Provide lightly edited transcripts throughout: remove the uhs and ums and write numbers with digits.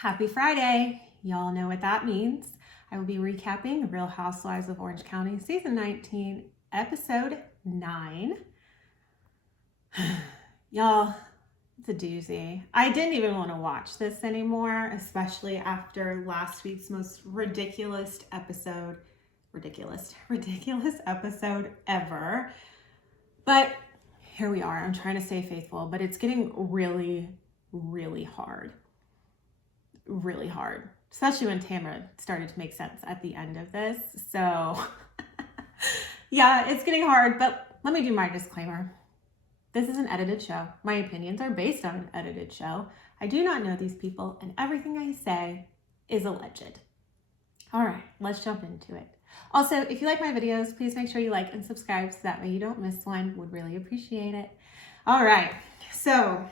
Happy Friday. Y'all know what that means. I will be recapping Real Housewives of Orange County, Season 19, Episode 9. Y'all, it's a doozy. I didn't even want to watch this anymore, especially after last week's most ridiculous episode ever. But here we are. I'm trying to stay faithful, but it's getting really, really hard. Really hard, especially when Tamara started to make sense at the end of this. So yeah, it's getting hard, but let me do my disclaimer. This is an edited show. My opinions are based on an edited show. I do not know these people, and everything I say is alleged. All right, let's jump into it. Also, if you like my videos, please make sure you like and subscribe so that way you don't miss one. Would really appreciate it. All right, so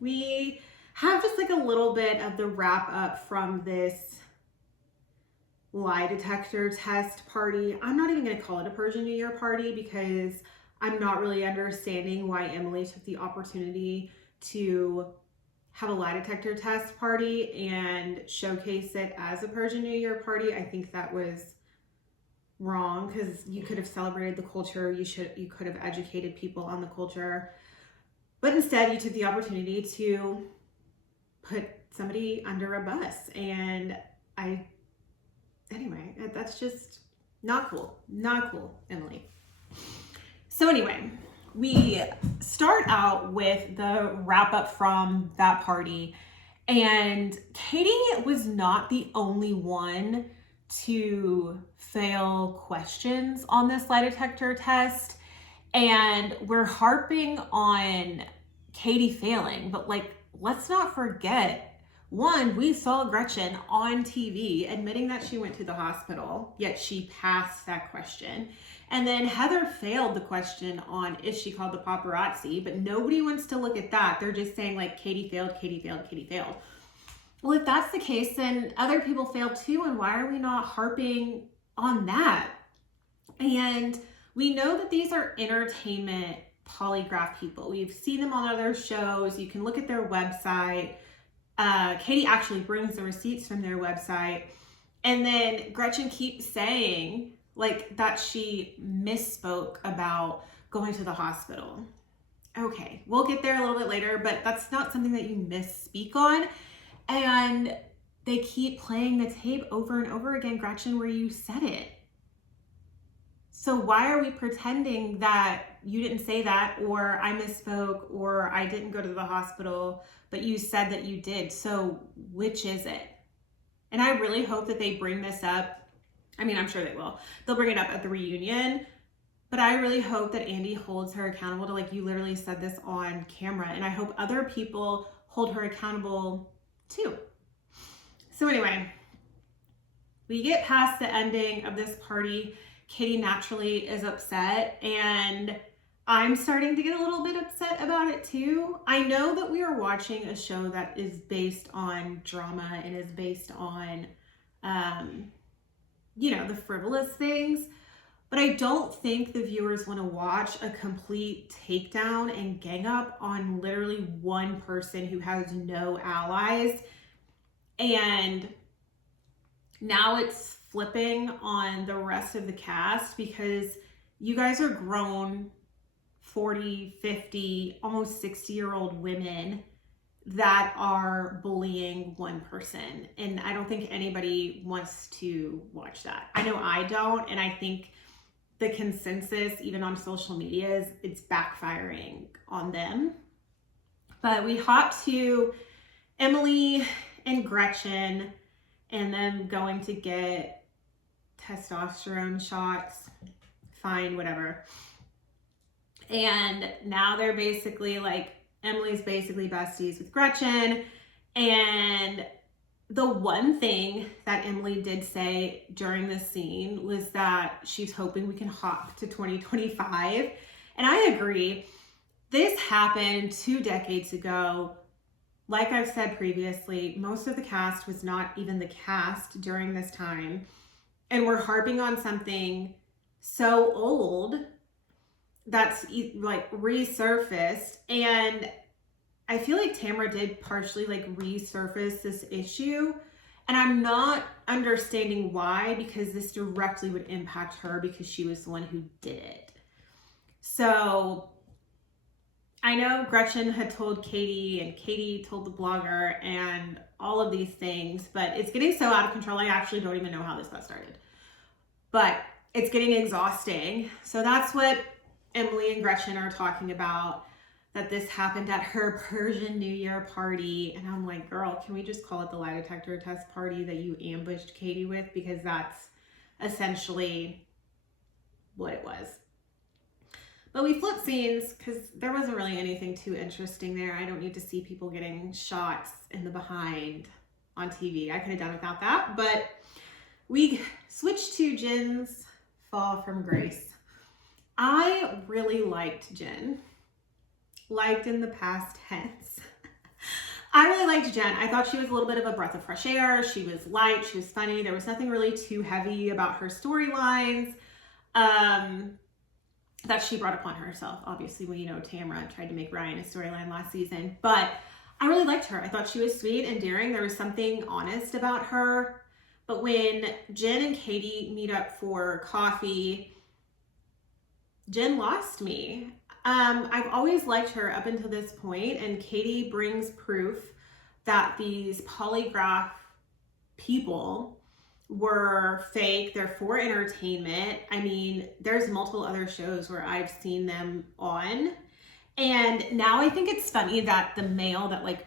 we have just like a little bit of the wrap up from this lie detector test party. I'm not even going to call it a Persian New Year party because I'm not really understanding why Emily took the opportunity to have a lie detector test party and showcase it as a Persian New Year party. I think that was wrong because you could have celebrated the culture. You could have educated people on the culture, but instead you took the opportunity to put somebody under a bus. And anyway, that's just not cool. Not cool, Emily. So anyway, we start out with the wrap up from that party. And Katie was not the only one to fail questions on this lie detector test. And we're harping on Katie failing, but let's not forget, one, we saw Gretchen on TV admitting that she went to the hospital, yet she passed that question. And then Heather failed the question on if she called the paparazzi, but nobody wants to look at that. They're just saying Katie failed, Katie failed, Katie failed. Well, if that's the case, then other people failed too, and why are we not harping on that? And we know that these are entertainment polygraph people. We've seen them on other shows. You can look at their website. Katie actually brings the receipts from their website. And then Gretchen keeps saying that she misspoke about going to the hospital. Okay, we'll get there a little bit later, but that's not something that you misspeak on. And they keep playing the tape over and over again, Gretchen, where you said it. So why are we pretending that you didn't say that, or I misspoke, or I didn't go to the hospital, but you said that you did? So which is it? And I really hope that they bring this up. I mean, I'm sure they will. They'll bring it up at the reunion, but I really hope that Andy holds her accountable to you literally said this on camera. And I hope other people hold her accountable too. So anyway, we get past the ending of this party. Katie naturally is upset, and I'm starting to get a little bit upset about it too. I know that we are watching a show that is based on drama and is based on, the frivolous things, but I don't think the viewers want to watch a complete takedown and gang up on literally one person who has no allies. And now it's flipping on the rest of the cast because you guys are grown 40, 50, almost 60-year-old women that are bullying one person. And I don't think anybody wants to watch that. I know I don't. And I think the consensus, even on social media, is it's backfiring on them. But we hop to Emily and Gretchen and them going to get testosterone shots. Fine, whatever. And now they're basically Emily's basically besties with Gretchen. And the one thing that Emily did say during this scene was that she's hoping we can hop to 2025. And I agree. This happened 2 decades ago. Like I've said previously, most of the cast was not even the cast during this time. And we're harping on something so old that's resurfaced. And I feel like Tamra did partially like resurface this issue, and I'm not understanding why, because this directly would impact her because she was the one who did it. So I know Gretchen had told Katie, and Katie told the blogger, and all of these things, but it's getting so out of control. I actually don't even know how this got started, but it's getting exhausting. So that's what Emily and Gretchen are talking about, that this happened at her Persian New Year party. And I'm like, girl, can we just call it the lie detector test party that you ambushed Katie with? Because that's essentially what it was. But we flipped scenes because there wasn't really anything too interesting there. I don't need to see people getting shots in the behind on TV. I could have done without that. But we switched to Jen's fall from grace. I really liked Jen. Liked in the past tense. I really liked Jen. I thought she was a little bit of a breath of fresh air. She was light. She was funny. There was nothing really too heavy about her storylines that she brought upon herself. Obviously, when Tamra tried to make Ryan a storyline last season. But I really liked her. I thought she was sweet and endearing. There was something honest about her. But when Jen and Katie meet up for coffee, Jen lost me. I've always liked her up until this point, and Katie brings proof that these polygraph people were fake. They're for entertainment. I mean, there's multiple other shows where I've seen them on. And now I think it's funny that the male that like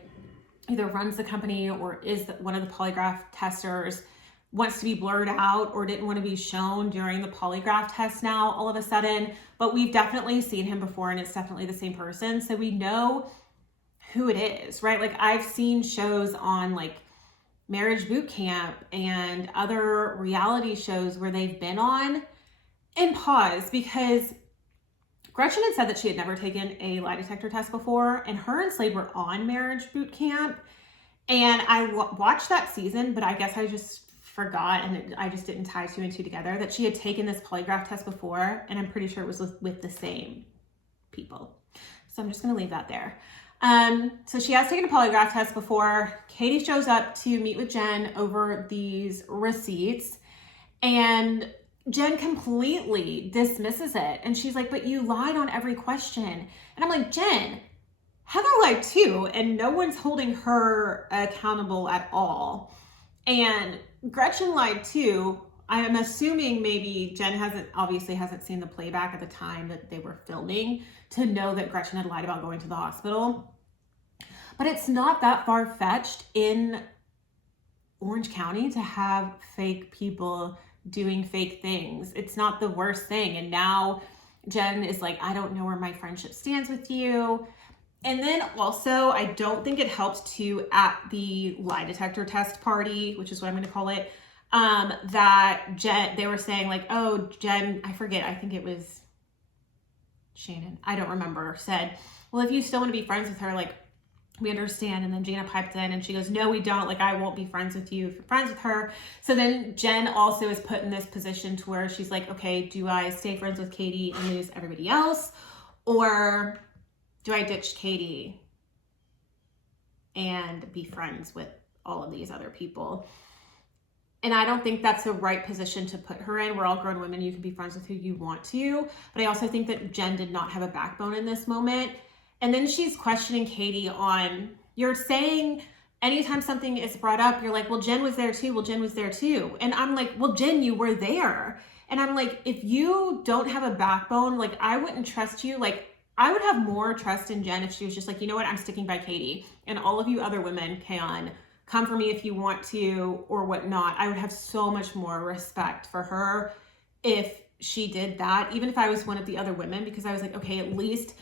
either runs the company or is one of the polygraph testers wants to be blurred out or didn't want to be shown during the polygraph test now all of a sudden. But we've definitely seen him before, and it's definitely the same person. So we know who it is, right? Like I've seen shows on like Marriage Boot Camp and other reality shows where they've been on, and pause, because Gretchen had said that she had never taken a lie detector test before, and her and Slade were on Marriage Boot Camp. And I watched that season, but I guess I just forgot, and I just didn't tie two and two together, that she had taken this polygraph test before, and I'm pretty sure it was with the same people. So I'm just going to leave that there. So she has taken a polygraph test before. Katie shows up to meet with Jen over these receipts, and Jen completely dismisses it. And she's like, but you lied on every question. And I'm like, Jen, Heather lied too, and no one's holding her accountable at all. And Gretchen lied too. I am assuming maybe Jen obviously hasn't seen the playback at the time that they were filming to know that Gretchen had lied about going to the hospital. But it's not that far-fetched in Orange County to have fake people doing fake things. It's not the worst thing. And now Jen is like, I don't know where my friendship stands with you. And then also, I don't think it helped too at the lie detector test party, which is what I'm going to call it, that Jen, they were saying like, oh, Jen, I forget, I think it was Shannon, I don't remember, said, well, if you still want to be friends with her, like, we understand. And then Gina piped in and she goes, no, we don't. Like, I won't be friends with you if you're friends with her. So then Jen also is put in this position to where she's like, okay, do I stay friends with Katie and lose everybody else? Or do I ditch Katie and be friends with all of these other people? And I don't think that's the right position to put her in. We're all grown women. You can be friends with who you want to. But I also think that Jen did not have a backbone in this moment. And then she's questioning Katie on, you're saying anytime something is brought up, you're like, well, Jen was there too. Well, Jen was there too. And I'm like, well, Jen, you were there. And I'm like, if you don't have a backbone, like, I wouldn't trust you. Like, I would have more trust in Jen if she was just like, you know what, I'm sticking by Katie. And all of you other women, Kayon, come for me if you want to or whatnot. I would have so much more respect for her if she did that, even if I was one of the other women, because I was like, okay, at least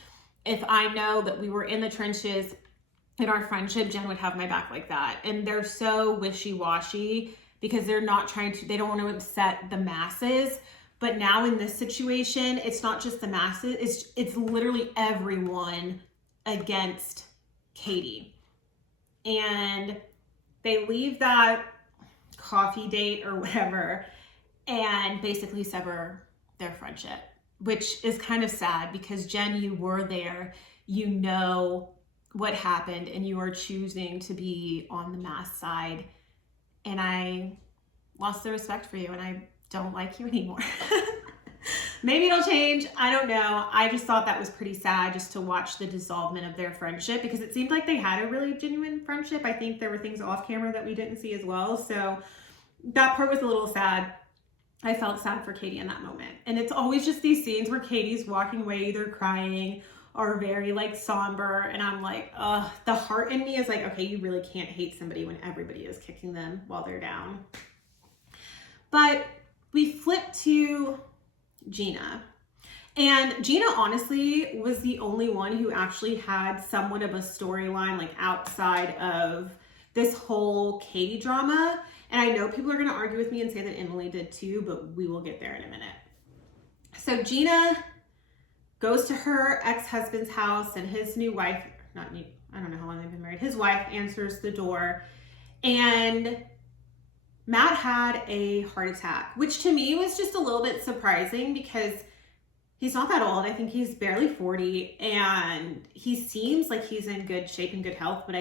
if I know that we were in the trenches in our friendship, Jen would have my back like that. And they're so wishy-washy because they don't want to upset the masses. But now in this situation, it's not just the masses, it's literally everyone against Katie. And they leave that coffee date or whatever and basically sever their friendship, which is kind of sad because Jen, you were there, you know what happened and you are choosing to be on the Matt side. And I lost the respect for you and I don't like you anymore. Maybe it'll change. I don't know. I just thought that was pretty sad just to watch the dissolvement of their friendship, because it seemed like they had a really genuine friendship. I think there were things off camera that we didn't see as well. So that part was a little sad. I felt sad for Katie in that moment. And it's always just these scenes where Katie's walking away either crying or very like somber. And I'm like, ugh, the heart in me is like, okay, you really can't hate somebody when everybody is kicking them while they're down. But we flip to Gina. And Gina honestly was the only one who actually had somewhat of a storyline like outside of this whole Katie drama. And I know people are going to argue with me and say that Emily did too, but we will get there in a minute. So Gina goes to her ex-husband's house and his new wife, not new, I don't know how long they've been married, his wife answers the door and Matt had a heart attack, which to me was just a little bit surprising because he's not that old. I think he's barely 40 and he seems like he's in good shape and good health, but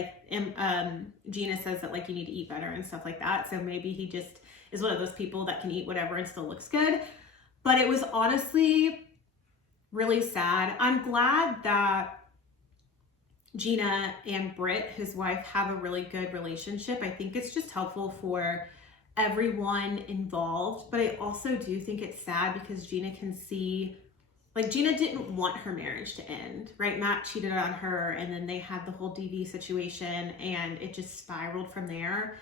Gina says that like you need to eat better and stuff like that. So maybe he just is one of those people that can eat whatever and still looks good. But it was honestly really sad. I'm glad that Gina and Britt, his wife, have a really good relationship. I think it's just helpful for everyone involved, but I also do think it's sad because Gina can see, like Gina didn't want her marriage to end, right? Matt cheated on her and then they had the whole DV situation and it just spiraled from there.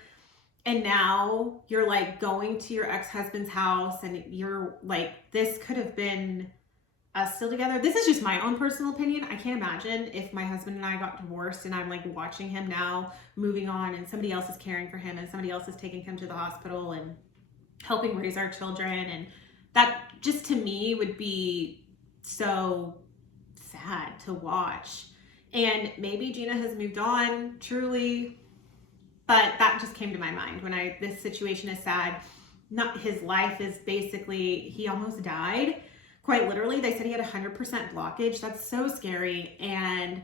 And now you're like going to your ex-husband's house and you're like, this could have been us still together. This is just my own personal opinion. I can't imagine if my husband and I got divorced and I'm like watching him now moving on and somebody else is caring for him and somebody else is taking him to the hospital and helping raise our children. And that just to me would be so sad to watch. And maybe Gina has moved on truly, but that just came to my mind when this situation is sad. Not his life is basically, he almost died. Quite literally, they said he had 100% blockage. That's so scary. And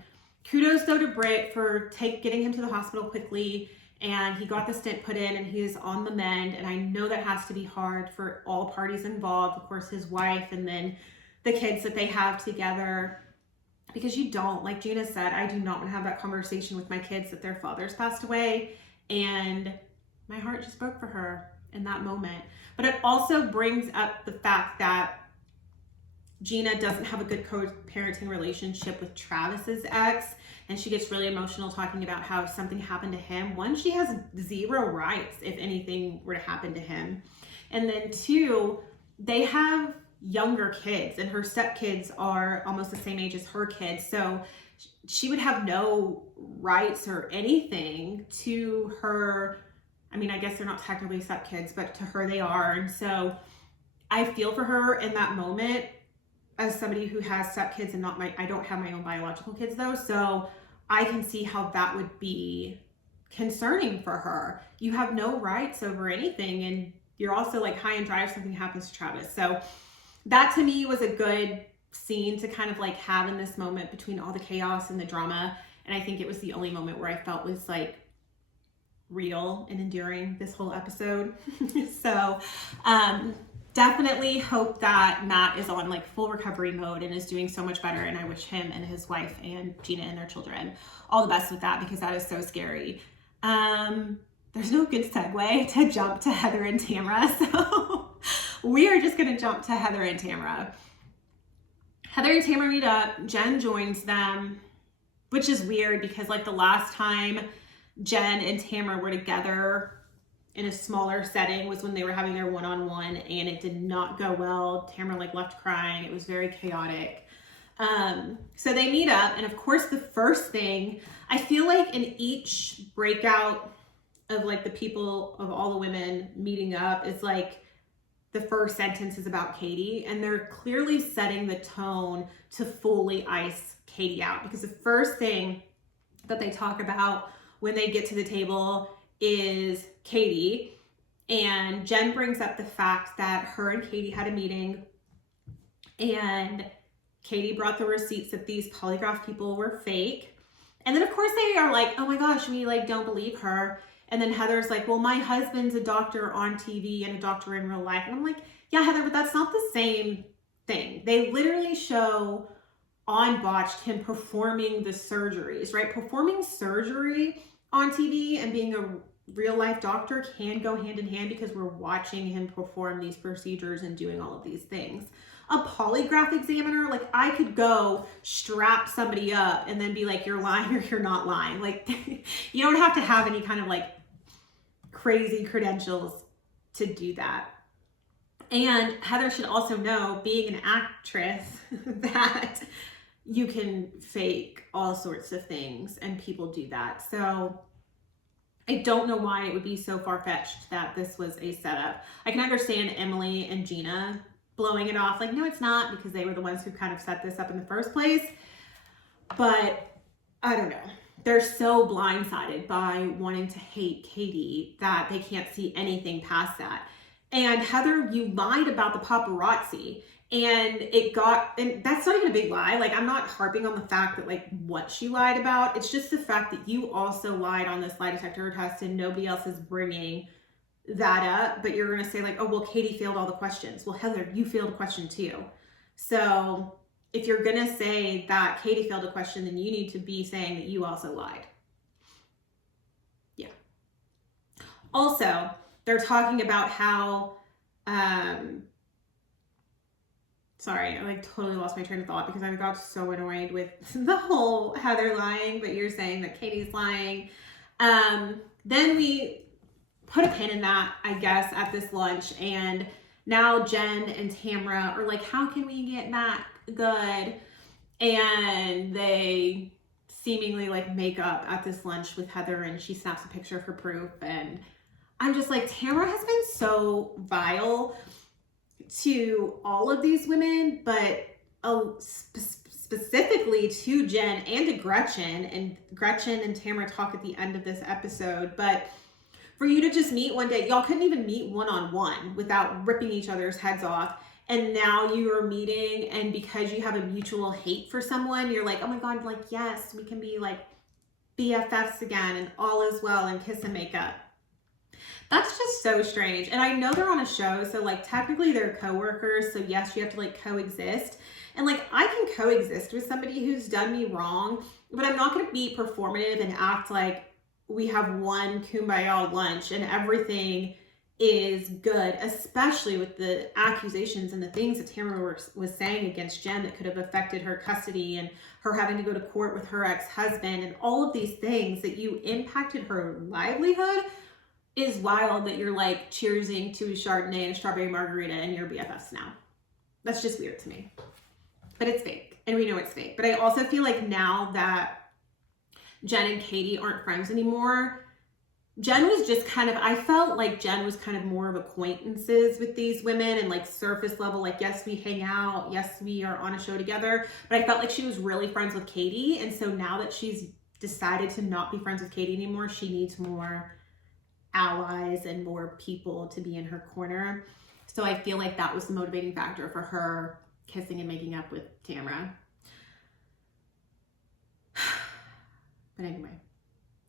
kudos though to Britt for getting him to the hospital quickly. And he got the stent put in and he is on the mend. And I know that has to be hard for all parties involved. Of course, his wife and then the kids that they have together. Because you don't, like Gina said, I do not want to have that conversation with my kids that their fathers passed away. And my heart just broke for her in that moment. But it also brings up the fact that Gina doesn't have a good co-parenting relationship with Travis's ex, and she gets really emotional talking about how if something happened to him, one, she has zero rights if anything were to happen to him. And then two, they have younger kids and her stepkids are almost the same age as her kids. So she would have no rights or anything to her. I mean, I guess they're not technically stepkids, but to her they are. And so I feel for her in that moment as somebody who has stepkids and I don't have my own biological kids though. So I can see how that would be concerning for her. You have no rights over anything. And you're also like high and dry if something happens to Travis. So that to me was a good scene to kind of like have in this moment between all the chaos and the drama. And I think it was the only moment where I felt was like real and enduring this whole episode. So, definitely hope that Matt is on like full recovery mode and is doing so much better. And I wish him and his wife and Gina and their children all the best with that, because that is so scary. There's no good segue to jump to Heather and Tamara. So we are just going to jump to Heather and Tamara. Heather and Tamara meet up. Jen joins them, which is weird because like the last time Jen and Tamara were together in a smaller setting was when they were having their one-on-one and it did not go well. Tamara like left crying. It was very chaotic. So they meet up, and of course the first thing, I feel like in each breakout of like the people of all the women meeting up is like the first sentence is about Katie, and they're clearly setting the tone to fully ice Katie out, because the first thing that they talk about when they get to the table is Katie, and Jen brings up the fact that her and Katie had a meeting and Katie brought the receipts that these polygraph people were fake, And then of course they are like, oh my gosh, we like don't believe her. And then Heather's like, well, my husband's a doctor on TV and a doctor in real life. And I'm like, yeah, Heather, but that's not the same thing. They literally show on Botched him performing the surgeries, right? Performing surgery on TV and being a real life doctor can go hand in hand because we're watching him perform these procedures and doing all of these things. A polygraph examiner, like I could go strap somebody up and then be like, you're lying or you're not lying. Like you don't have to have any kind of like crazy credentials to do that. And Heather should also know, being an actress, that you can fake all sorts of things and people do that. So I don't know why it would be so far-fetched that this was a setup. I can understand Emily and Gina blowing it off like, no, it's not, because they were the ones who kind of set this up in the first place. But I don't know. They're so blindsided by wanting to hate Katie that they can't see anything past that. And Heather, you lied about the paparazzi. And that's not even a big lie. Like, I'm not harping on the fact that like what she lied about. It's just the fact that you also lied on this lie detector test and nobody else is bringing that up. But you're going to say like, oh, well, Katie failed all the questions. Well, Heather, you failed a question too. So if you're going to say that Katie failed a question, then you need to be saying that you also lied. Yeah. Also, they're talking about how, sorry, I like totally lost my train of thought because I got so annoyed with the whole Heather lying, but you're saying that Katie's lying. Then we put a pin in that, I guess, at this lunch. And now Jen and Tamra are like, how can we get Matt good? And they seemingly like make up at this lunch with Heather, and she snaps a picture for proof. And I'm just like, Tamra has been so vile to all of these women, but specifically to Jen and to Gretchen. And Gretchen and Tamra talk at the end of this episode. But for you to just meet one day, y'all couldn't even meet one-on-one without ripping each other's heads off. And now you are meeting, and because you have a mutual hate for someone, you're like, oh my God, like, yes, we can be like BFFs again and all is well and kiss and make up. That's just so strange. And I know they're on a show, so like technically they're coworkers, so yes, you have to like coexist. And like I can coexist with somebody who's done me wrong, but I'm not going to be performative and act like we have one kumbaya lunch and everything is good, especially with the accusations and the things that Tamara was saying against Jen that could have affected her custody and her having to go to court with her ex-husband and all of these things that you impacted her livelihood. Is wild that you're like cheersing to a Chardonnay and a strawberry margarita and you're BFFs now. That's just weird to me. But it's fake, and we know it's fake. But I also feel like now that Jen and Katie aren't friends anymore, Jen was just kind of, I felt like Jen was kind of more of acquaintances with these women and like surface level, like, yes, we hang out, yes, we are on a show together. But I felt like she was really friends with Katie. And so now that she's decided to not be friends with Katie anymore, she needs more allies and more people to be in her corner. So I feel like that was the motivating factor for her kissing and making up with Tamra. But anyway,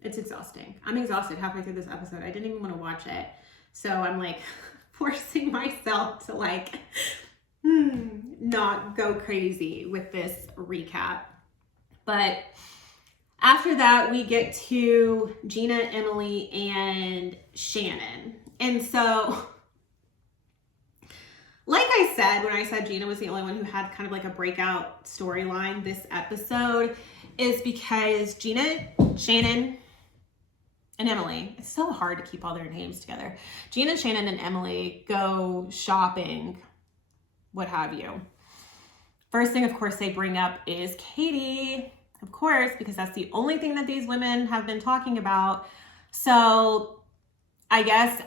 it's exhausting. I'm exhausted halfway through this episode. I didn't even want to watch it. So I'm like forcing myself to like not go crazy with this recap. But after that, we get to Gina, Emily, and Shannon. And so, like I said, when I said Gina was the only one who had kind of like a breakout storyline this episode, is because Gina, Shannon, and Emily, it's so hard to keep all their names together. Gina, Shannon, and Emily go shopping, what have you. First thing, of course, they bring up is Katie. Of course, because that's the only thing that these women have been talking about. So I guess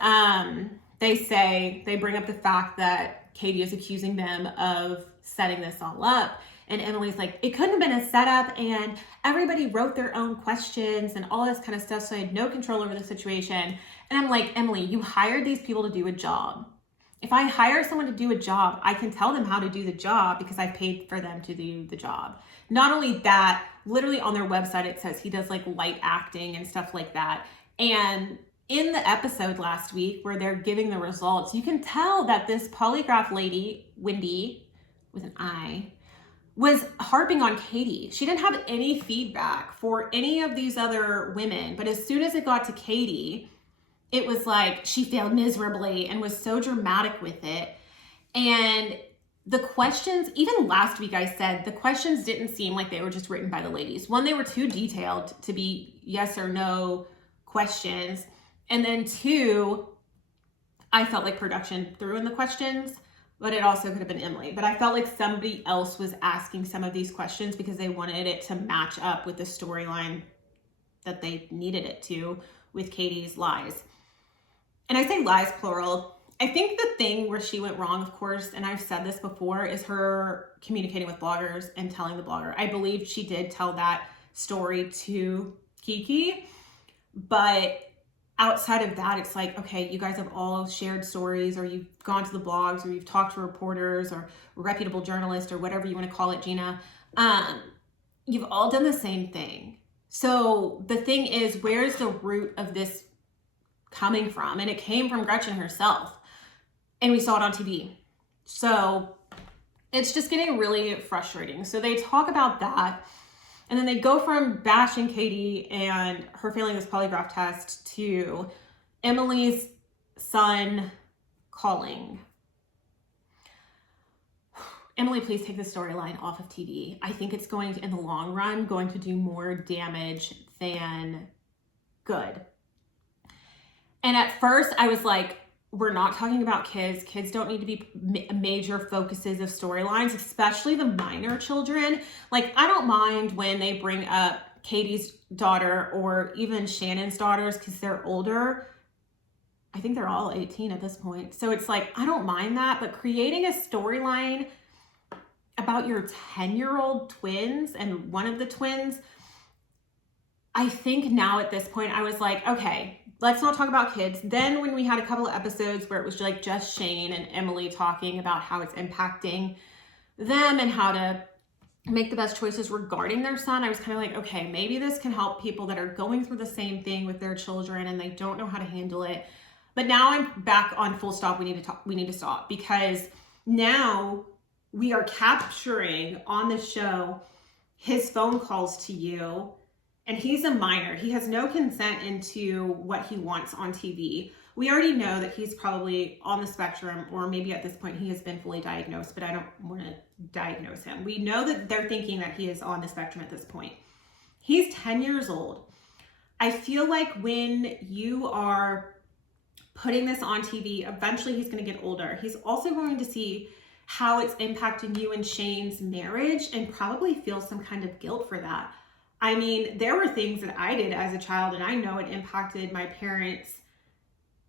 they bring up the fact that Katie is accusing them of setting this all up. And Emily's like, it couldn't have been a setup, and everybody wrote their own questions and all this kind of stuff, so I had no control over the situation. And I'm like, Emily, you hired these people to do a job. If I hire someone to do a job, I can tell them how to do the job because I paid for them to do the job. Not only that, literally on their website, it says he does like light acting and stuff like that. And in the episode last week where they're giving the results, you can tell that this polygraph lady, Wendy, with an I, was harping on Katie. She didn't have any feedback for any of these other women. But as soon as it got to Katie, it was like she failed miserably and was so dramatic with it. And the questions, even last week I said, the questions didn't seem like they were just written by the ladies. One, they were too detailed to be yes or no questions. And then two, I felt like production threw in the questions, but it also could have been Emily. But I felt like somebody else was asking some of these questions because they wanted it to match up with the storyline that they needed it to with Katie's lies. And I say lies plural. I think the thing where she went wrong, of course, and I've said this before, is her communicating with bloggers and telling the blogger. I believe she did tell that story to Kiki, but outside of that, it's like, okay, you guys have all shared stories, or you've gone to the blogs, or you've talked to reporters or reputable journalists, or whatever you want to call it, Gina. You've all done the same thing. So the thing is, where's the root of this coming from? And it came from Gretchen herself, and we saw it on TV. So it's just getting really frustrating. So they talk about that, and then they go from bashing Katie and her failing this polygraph test to Emily's son calling. Emily, please take the storyline off of TV. I think it's going to, in the long run, going to do more damage than good. And at first I was like, we're not talking about kids. Kids don't need to be major focuses of storylines, especially the minor children. Like, I don't mind when they bring up Katie's daughter or even Shannon's daughters because they're older. I think they're all 18 at this point. So it's like, I don't mind that, but creating a storyline about your 10-year-old twins and one of the twins, I think now at this point I was like, okay, let's not talk about kids. Then when we had a couple of episodes where it was like just Shane and Emily talking about how it's impacting them and how to make the best choices regarding their son, I was kind of like, okay, maybe this can help people that are going through the same thing with their children and they don't know how to handle it. But now I'm back on full stop. We need to stop, because now we are capturing on the show his phone calls to you. And he's a minor. He has no consent into what he wants on TV. We already know that he's probably on the spectrum, or maybe at this point he has been fully diagnosed, but I don't want to diagnose him. We know that they're thinking that he is on the spectrum at this point. He's 10 years old. I feel like when you are putting this on TV, eventually he's going to get older. He's also going to see how it's impacting you and Shane's marriage and probably feel some kind of guilt for that. I mean, there were things that I did as a child, and I know it impacted my parents,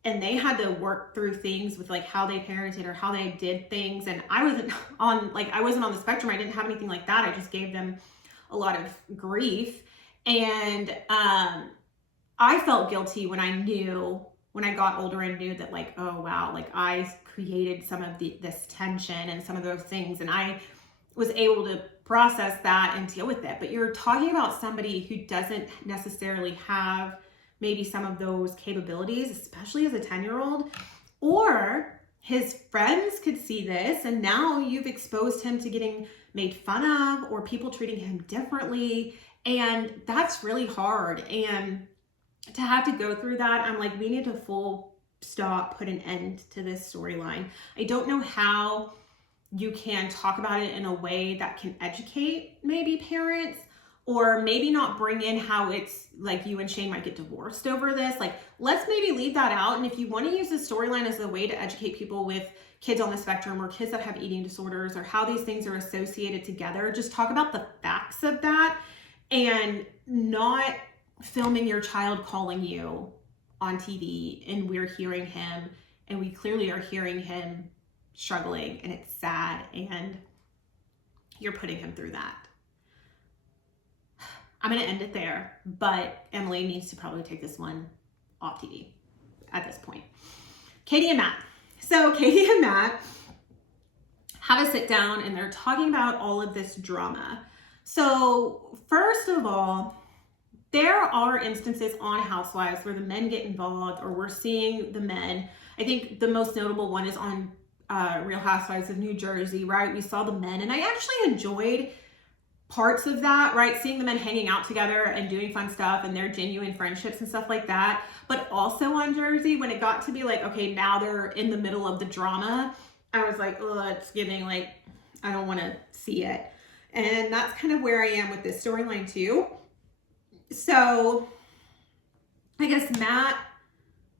and they had to work through things with like how they parented or how they did things. And I wasn't on the spectrum. I didn't have anything like that. I just gave them a lot of grief. And I felt guilty when I got older and knew that, like, oh wow, like I created some of this tension and some of those things, and I was able to process that and deal with it. But you're talking about somebody who doesn't necessarily have maybe some of those capabilities, especially as a 10-year-old, or his friends could see this and now you've exposed him to getting made fun of or people treating him differently. And that's really hard. And to have to go through that, I'm like, we need to full stop, put an end to this storyline. I don't know how you can talk about it in a way that can educate maybe parents, or maybe not bring in how it's like you and Shane might get divorced over this. Like, let's maybe leave that out. And if you want to use this storyline as a way to educate people with kids on the spectrum or kids that have eating disorders or how these things are associated together, just talk about the facts of that and not filming your child calling you on TV and we're hearing him, and we clearly are hearing him struggling, and it's sad, and you're putting him through that. I'm going to end it there, but Emily needs to probably take this one off TV at this point. Katie and Matt. So Katie and Matt have a sit down and they're talking about all of this drama. So first of all, there are instances on Housewives where the men get involved, or we're seeing the men. I think the most notable one is on Real Housewives of New Jersey, right? We saw the men, and I actually enjoyed parts of that, right? Seeing the men hanging out together and doing fun stuff and their genuine friendships and stuff like that. But also on Jersey, when it got to be like, okay, now they're in the middle of the drama, I was like, oh, it's getting like, I don't want to see it. And that's kind of where I am with this storyline too. So I guess Matt,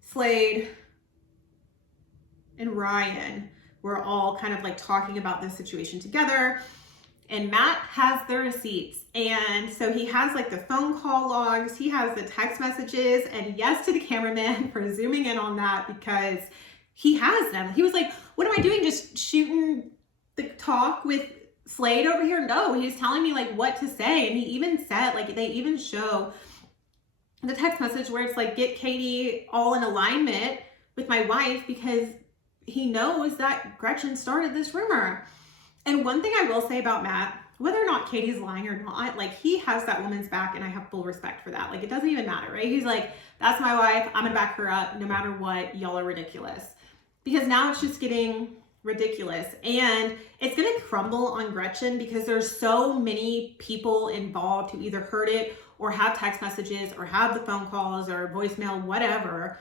Slade, and Ryan were all kind of like talking about this situation together. And Matt has the receipts. And so he has like the phone call logs, he has the text messages, and yes to the cameraman for zooming in on that because he has them. He was like, what am I doing? Just shooting the talk with Slade over here? No, he's telling me like what to say. And he even said, like, they even show the text message where it's like, get Katie all in alignment with my wife because he knows that Gretchen started this rumor. And one thing I will say about Matt, whether or not Katie's lying or not, like, he has that woman's back and I have full respect for that. Like, it doesn't even matter, right? He's like, that's my wife. I'm gonna back her up no matter what. Y'all are ridiculous. Because now it's just getting ridiculous. And it's gonna crumble on Gretchen because there's so many people involved who either heard it or have text messages or have the phone calls or voicemail, whatever,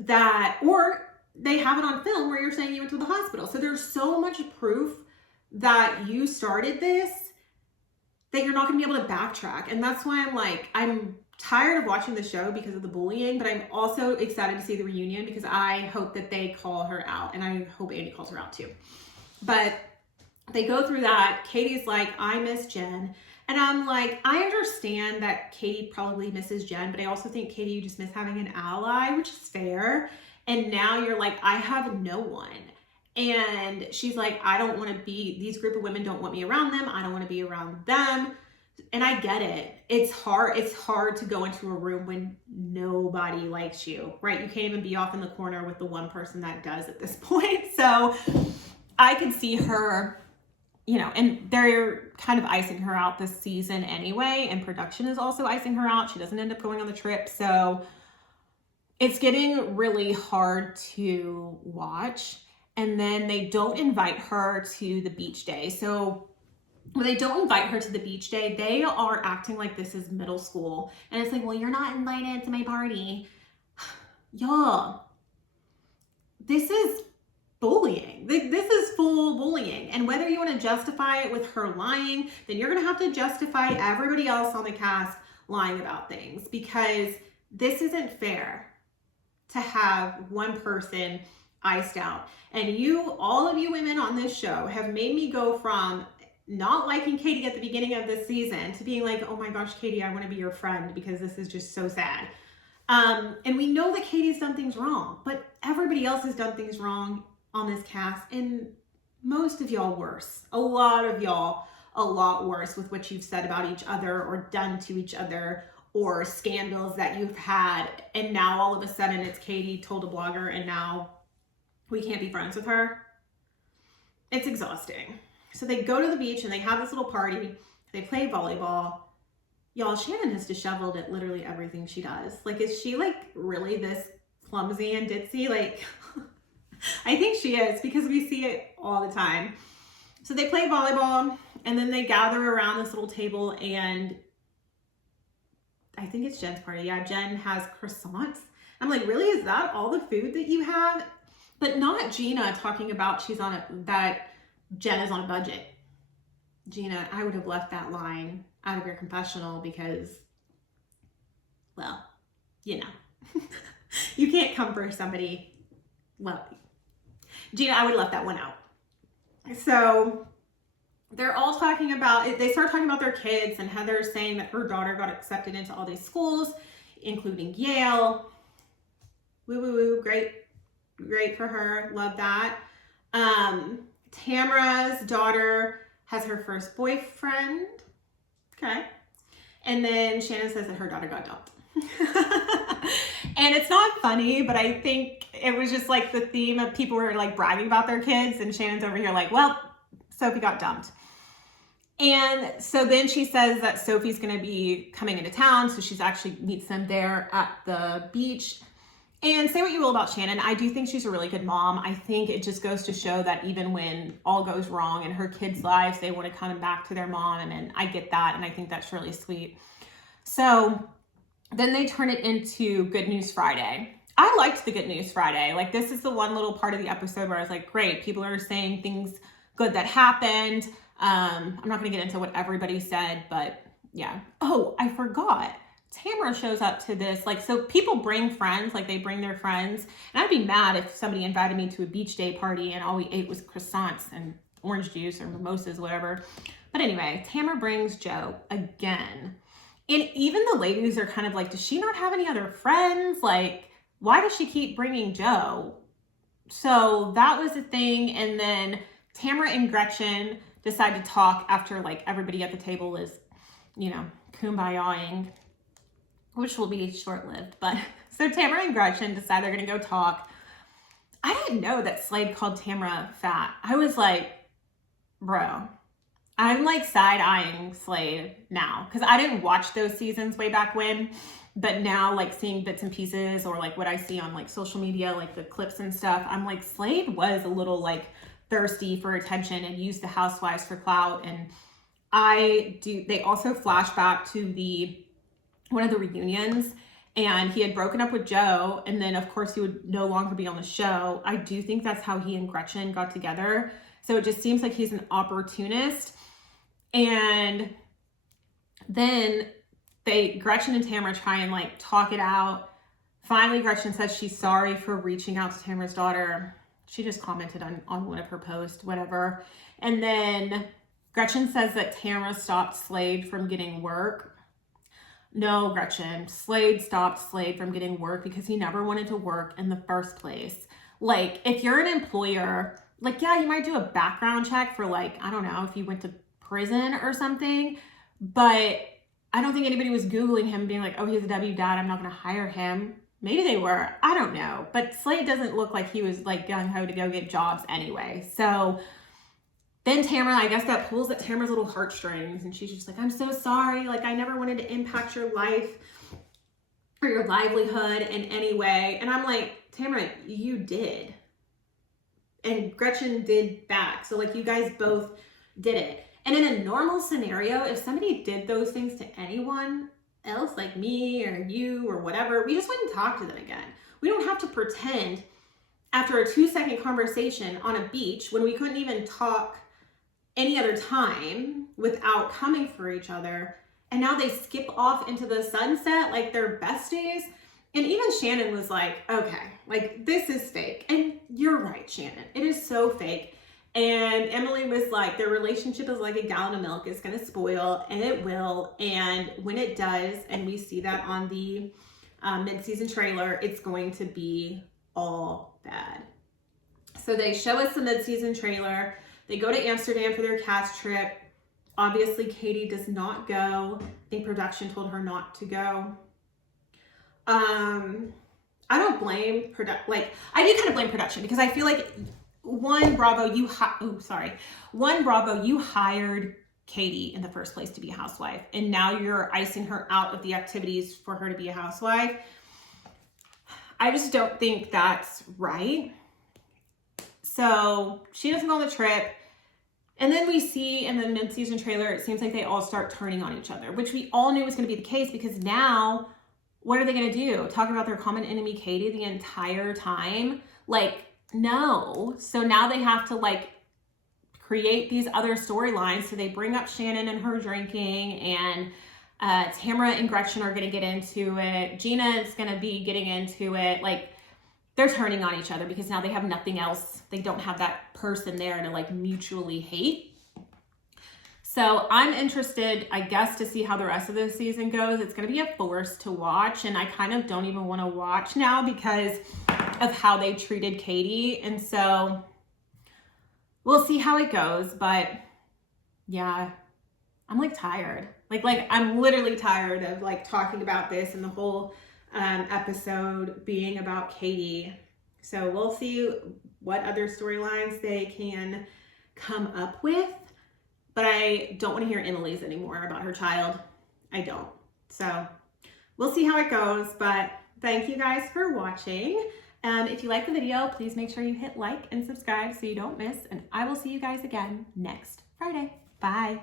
that, or they have it on film where you're saying you went to the hospital. So there's so much proof that you started this that you're not gonna be able to backtrack. And that's why I'm like, I'm tired of watching the show because of the bullying, but I'm also excited to see the reunion because I hope that they call her out, and I hope Andy calls her out too. But they go through that. Katie's like, I miss Jen. And I'm like, I understand that Katie probably misses Jen, but I also think, Katie, you just miss having an ally, which is fair. And now you're like, I have no one. And she's like, I don't want to be, these group of women don't want me around them. I don't want to be around them. And I get it. It's hard. It's hard to go into a room when nobody likes you, right? You can't even be off in the corner with the one person that does at this point. So I could see her, you know, and they're kind of icing her out this season anyway. And production is also icing her out. She doesn't end up going on the trip. So it's getting really hard to watch. And then they don't invite her to the beach day. So when they don't invite her to the beach day, they are acting like this is middle school. And it's like, well, you're not invited to my party. Y'all, this is bullying. This is full bullying. And whether you want to justify it with her lying, then you're going to have to justify everybody else on the cast lying about things, because this isn't fair to have one person iced out. And you, all of you women on this show, have made me go from not liking Katie at the beginning of this season to being like, oh my gosh, Katie, I want to be your friend because this is just so sad. And we know that Katie's done things wrong, but everybody else has done things wrong on this cast, and most of y'all worse. A lot of y'all a lot worse with what you've said about each other or done to each other, or scandals that you've had. And now all of a sudden it's Katie told a blogger and now we can't be friends with her. It's exhausting. So they go to the beach and they have this little party. They play volleyball. Y'all, Shannon has disheveled at literally everything she does. Like, is she like really this clumsy and ditzy? Like, I think she is, because we see it all the time. So they play volleyball and then they gather around this little table, and I think it's Jen's party. Yeah, Jen has croissants. I'm like, really? Is that all the food that you have? But not Gina talking about that Jen is on a budget. Gina, I would have left that line out of your confessional because, well, you know, you can't come for somebody. Well, Gina, I would have left that one out. So they're all talking about, they start talking about their kids, and Heather's saying that her daughter got accepted into all these schools, including Yale. Woo, woo, woo. Great for her. Love that. Tamara's daughter has her first boyfriend. Okay. And then Shannon says that her daughter got dumped. And it's not funny, but I think it was just like the theme of people were like bragging about their kids, and Shannon's over here like, well, Sophie got dumped. And so then she says that Sophie's going to be coming into town. So she's actually meets them there at the beach. And say what you will about Shannon, I do think she's a really good mom. I think it just goes to show that even when all goes wrong in her kids' lives, they want to come back to their mom. And I get that. And I think that's really sweet. So then they turn it into Good News Friday. I liked the Good News Friday. Like, this is the one little part of the episode where I was like, great, people are saying things good that happened. I'm not going to get into what everybody said, but yeah. Oh, I forgot. Tamara shows up to this, like, so people bring friends, like they bring their friends. And I'd be mad if somebody invited me to a beach day party and all we ate was croissants and orange juice or mimosas, whatever. But anyway, Tamara brings Joe again. And even the ladies are kind of like, does she not have any other friends? Like, why does she keep bringing Joe? So that was a thing. And then Tamara and Gretchen decide to talk after like everybody at the table is, you know, kumbayaing, which will be short-lived. But so Tamara and Gretchen decide they're going to go talk. I didn't know that Slade called Tamara fat. I was like, bro, I'm like side-eyeing Slade now because I didn't watch those seasons way back when, but now like seeing bits and pieces or like what I see on like social media, like the clips and stuff, I'm like, Slade was a little like thirsty for attention and used the housewives for clout. And they also flash back to one of the reunions, and he had broken up with Joe, and then of course he would no longer be on the show. I do think that's how he and Gretchen got together. So it just seems like he's an opportunist. And then Gretchen and Tamara try and like talk it out. Finally, Gretchen says she's sorry for reaching out to Tamara's daughter. She just commented on one of her posts, whatever. And then Gretchen says that Tamara stopped Slade from getting work. No, Gretchen, Slade stopped Slade from getting work because he never wanted to work in the first place. Like, if you're an employer, like, yeah, you might do a background check for like, I don't know, if you went to prison or something, but I don't think anybody was Googling him being like, oh, he's a W dad, I'm not going to hire him. Maybe they were, I don't know. But Slade doesn't look like he was like gung-ho to go get jobs anyway. So then Tamara, I guess that pulls at Tamara's little heartstrings, and she's just like, I'm so sorry. Like, I never wanted to impact your life or your livelihood in any way. And I'm like, Tamara, you did. And Gretchen did back. So like, you guys both did it. And in a normal scenario, if somebody did those things to anyone else, like me or you or whatever, we just wouldn't talk to them again. We don't have to pretend after a 2-second conversation on a beach when we couldn't even talk any other time without coming for each other. And now they skip off into the sunset like they're besties. And even Shannon was like, okay, like this is fake. And you're right, Shannon, it is so fake. And Emily was like, their relationship is like a gallon of milk. It's going to spoil, and it will. And when it does, and we see that on the mid-season trailer, it's going to be all bad. So they show us the mid-season trailer. They go to Amsterdam for their cast trip. Obviously, Katie does not go. I think production told her not to go. I don't blame I do kind of blame production because I feel like Bravo, you hired Katie in the first place to be a housewife, and now you're icing her out of the activities for her to be a housewife. I just don't think that's right. So she doesn't go on the trip. And then we see in the mid-season trailer, it seems like they all start turning on each other, which we all knew was going to be the case because now what are they going to do? Talk about their common enemy, Katie, the entire time? Like, no. So now they have to like create these other storylines. So they bring up Shannon and her drinking, and Tamara and Gretchen are going to get into it. Gina is going to be getting into it. Like, they're turning on each other because now they have nothing else. They don't have that person there to like mutually hate. So I'm interested, I guess, to see how the rest of the season goes. It's going to be a force to watch, and I kind of don't even want to watch now because of how they treated Katie. And so we'll see how it goes. But yeah, I'm like tired. Like I'm literally tired of like talking about this and the whole episode being about Katie. So we'll see what other storylines they can come up with. But I don't want to hear Emily's anymore about her child. I don't. So we'll see how it goes. But thank you guys for watching. If you like the video, please make sure you hit like and subscribe so you don't miss. And I will see you guys again next Friday. Bye.